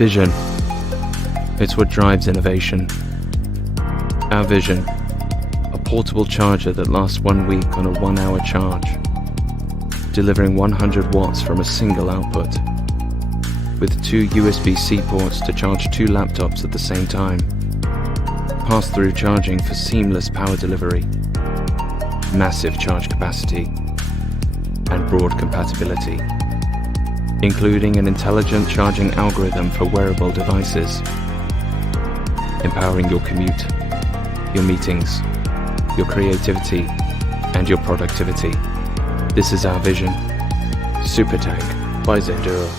Vision. It's what drives innovation. Our vision. A portable charger that lasts 1 week on a 1-hour charge, delivering 100 watts from a single output, with 2 USB-C ports to charge 2 laptops at the same time. Pass-through charging for seamless power delivery, massive charge capacity, and broad compatibility, including an intelligent charging algorithm for wearable devices, empowering your commute, your meetings, your creativity, and your productivity. This is our vision. SuperTag by Zenduro.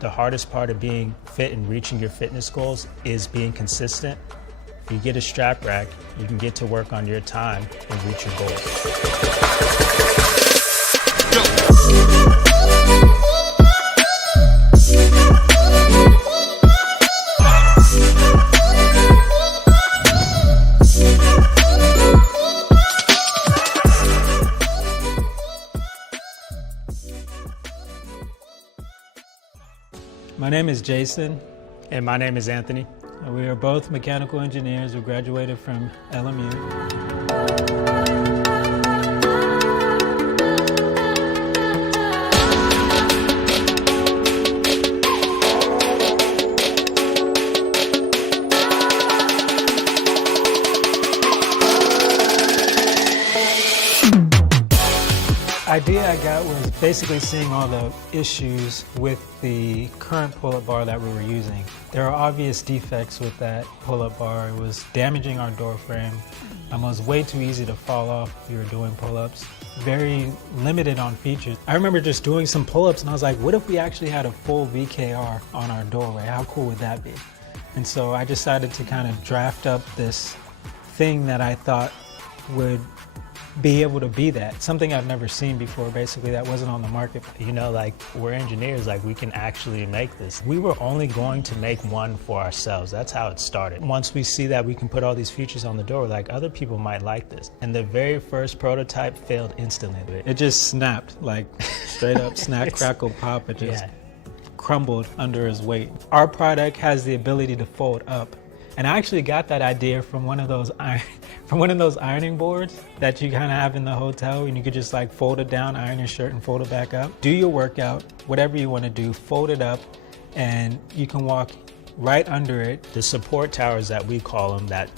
The hardest part of being fit and reaching your fitness goals is being consistent. If you get a strap rack, you can get to work on your time and reach your goals. My name is Jason. And my name is Anthony. We are both mechanical engineers who graduated from LMU. idea I got was basically seeing all the issues with the current pull-up bar that we were using. There are obvious defects with that pull-up bar. It was damaging our door frame. It was way too easy to fall off if you were doing pull-ups. Very limited on features. I remember just doing some pull-ups and I was like, what if we actually had a full VKR on our doorway? How cool would that be? And so I decided to kind of draft up this thing that I thought would be able to be that. Something I've never seen before, basically, that wasn't on the market. You know, like, we're engineers, like, we can actually make this. We were only going to make one for ourselves. That's how it started. Once we see that we can put all these features on the door, like, other people might like this. And the very first prototype failed instantly. It just snapped, like, straight up snap, crackle, pop. It just crumbled under his weight. Our product has the ability to fold up. And I actually got that idea from one of those ironing boards that you kind of have in the hotel, and you could just like fold it down, iron your shirt, and fold it back up. Do your workout, whatever you want to do, fold it up, and you can walk right under it. The support towers that we call them that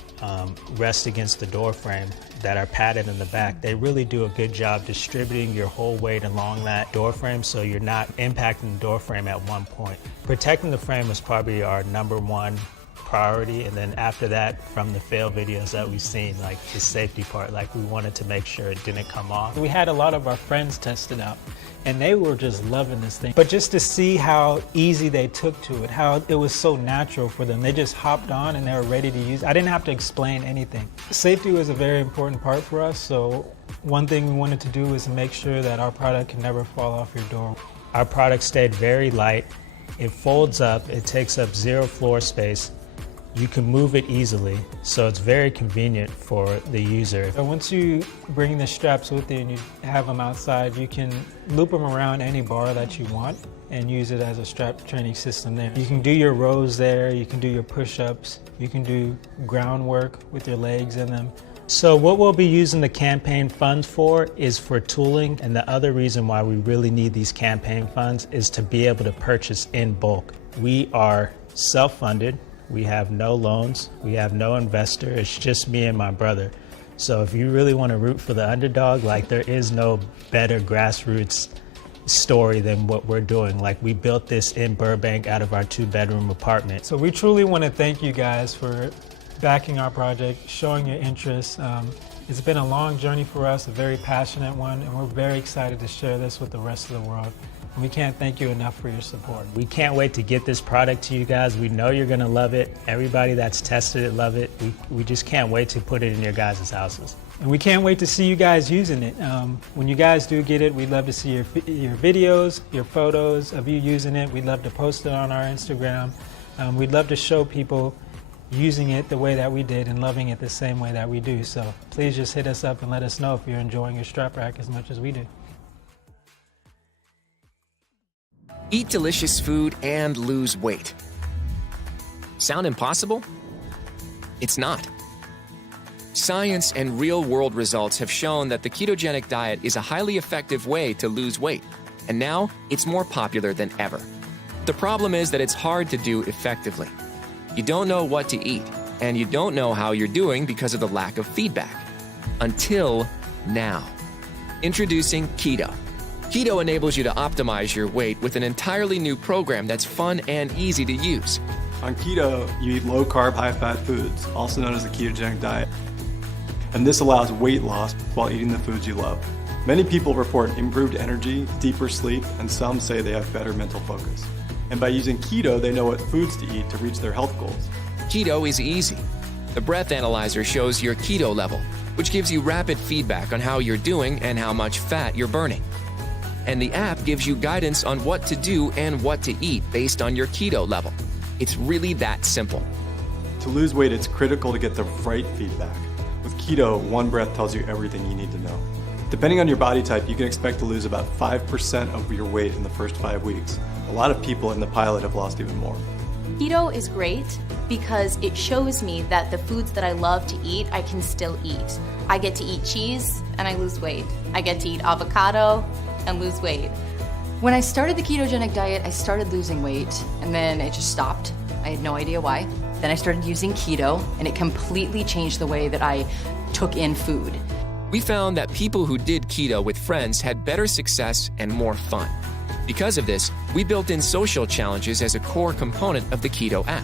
rest against the door frame that are padded in the back, they really do a good job distributing your whole weight along that door frame so you're not impacting the door frame at one point. Protecting the frame was probably our #1 priority, and then after that, from the fail videos that we've seen, like the safety part, like we wanted to make sure it didn't come off. We had a lot of our friends test it out and they were just loving this thing. But just to see how easy they took to it, how it was so natural for them. They just hopped on and they were ready to use it. I didn't have to explain anything. Safety was a very important part for us, so one thing we wanted to do was make sure that our product can never fall off your door. Our product stayed very light. It folds up, it takes up 0 floor space. You can move it easily, so it's very convenient for the user. So once you bring the straps with you and you have them outside, you can loop them around any bar that you want and use it as a strap training system there. You can do your rows there, you can do your push-ups, you can do groundwork with your legs in them. So what we'll be using the campaign funds for is for tooling, and the other reason why we really need these campaign funds is to be able to purchase in bulk. We are self-funded. We have no loans, we have no investor, it's just me and my brother. So if you really want to root for the underdog, like there is no better grassroots story than what we're doing. Like we built this in Burbank out of our 2-bedroom apartment. So we truly want to thank you guys for backing our project, showing your interest. It's been a long journey for us, a very passionate one, and we're very excited to share this with the rest of the world. We can't thank you enough for your support. We can't wait to get this product to you guys. We know you're gonna love it. Everybody that's tested it love it. We just can't wait to put it in your guys' houses. And we can't wait to see you guys using it. When you guys do get it, we'd love to see your videos, your photos of you using it. We'd love to post it on our Instagram. We'd love to show people using it the way that we did and loving it the same way that we do. So please just hit us up and let us know if you're enjoying your strap rack as much as we do. Eat delicious food and lose weight. Sound impossible? It's not. Science and real-world results have shown that the ketogenic diet is a highly effective way to lose weight, and now it's more popular than ever. The problem is that it's hard to do effectively. You don't know what to eat, and you don't know how you're doing because of the lack of feedback. Until now. Introducing Keto. Keto enables you to optimize your weight with an entirely new program that's fun and easy to use. On keto, you eat low-carb, high-fat foods, also known as a ketogenic diet. And this allows weight loss while eating the foods you love. Many people report improved energy, deeper sleep, and some say they have better mental focus. And by using keto, they know what foods to eat to reach their health goals. Keto is easy. The breath analyzer shows your keto level, which gives you rapid feedback on how you're doing and how much fat you're burning. And the app gives you guidance on what to do and what to eat based on your keto level. It's really that simple. To lose weight, it's critical to get the right feedback. With keto, one breath tells you everything you need to know. Depending on your body type, you can expect to lose about 5% of your weight in the first 5 weeks. A lot of people in the pilot have lost even more. Keto is great because it shows me that the foods that I love to eat, I can still eat. I get to eat cheese and I lose weight. I get to eat avocado and lose weight. When I started the ketogenic diet, I started losing weight and then it just stopped. I had no idea why. Then I started using keto and it completely changed the way that I took in food. We found that people who did keto with friends had better success and more fun. Because of this, we built in social challenges as a core component of the keto app.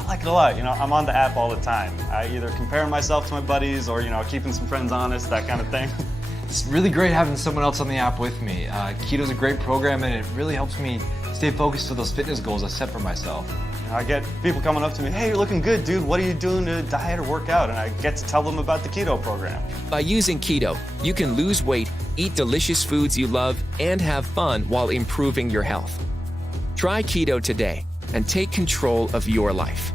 I like it a lot. I'm on the app all the time. I either compare myself to my buddies or, keeping some friends honest, that kind of thing. It's really great having someone else on the app with me. Keto's a great program and it really helps me stay focused to those fitness goals I set for myself. I get people coming up to me, hey, you're looking good, dude. What are you doing to diet or work out? And I get to tell them about the keto program. By using keto, you can lose weight, eat delicious foods you love, and have fun while improving your health. Try keto today and take control of your life.